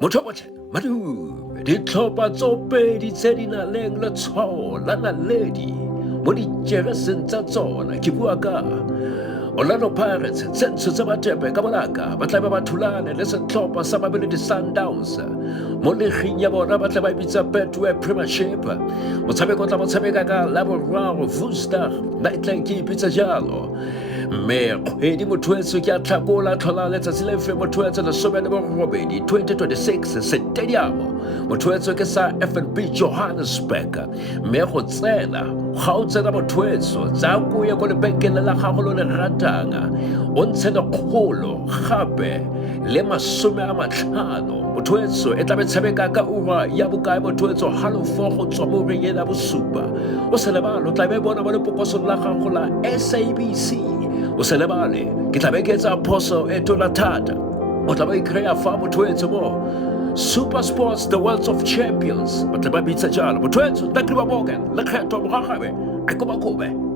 Motlhobotlhe madume ditlhopha tsoopedi tse di nang le letshwao la naledi mo dijereseng tsa tsona ke bua ka Orlando Pirates tse ntsho tsa Matepe ka bolaka ba tla be ba thulane le setlhopha sa Mamelodi Sundowns mo legeng ya bona ba tla ba bitsa Betway Premiership motshameko o tla motshameka ka Laboraro Woensdag ba tla ke ipitsa jalo mme kgwedi mothoetso ke a tlhakola tlhola letsatsi le fe mothoetso le 18 2026 stadium mothoetso ke sa FNB Johannesburg mme go tsena ga o tsena mothoetso tsa kuya ko lebenkele la gago lo le ratang o ntshe lekgolo gape le 50 mothoetso e tla be tshameka ka ura ya bokae mothoetso halofo go tswa mo reng ya bosupa o se lebalo tla be bona mo lepokosong la gago la SABC o se lebale ke tla be ke etsa phoso e tona thata o tla ba ikreya fa mothoetso mo Super Sports, the World of Champions. But the baby Tajal, but what's the Kriba Morgan, the Kato Rahabe, I come up.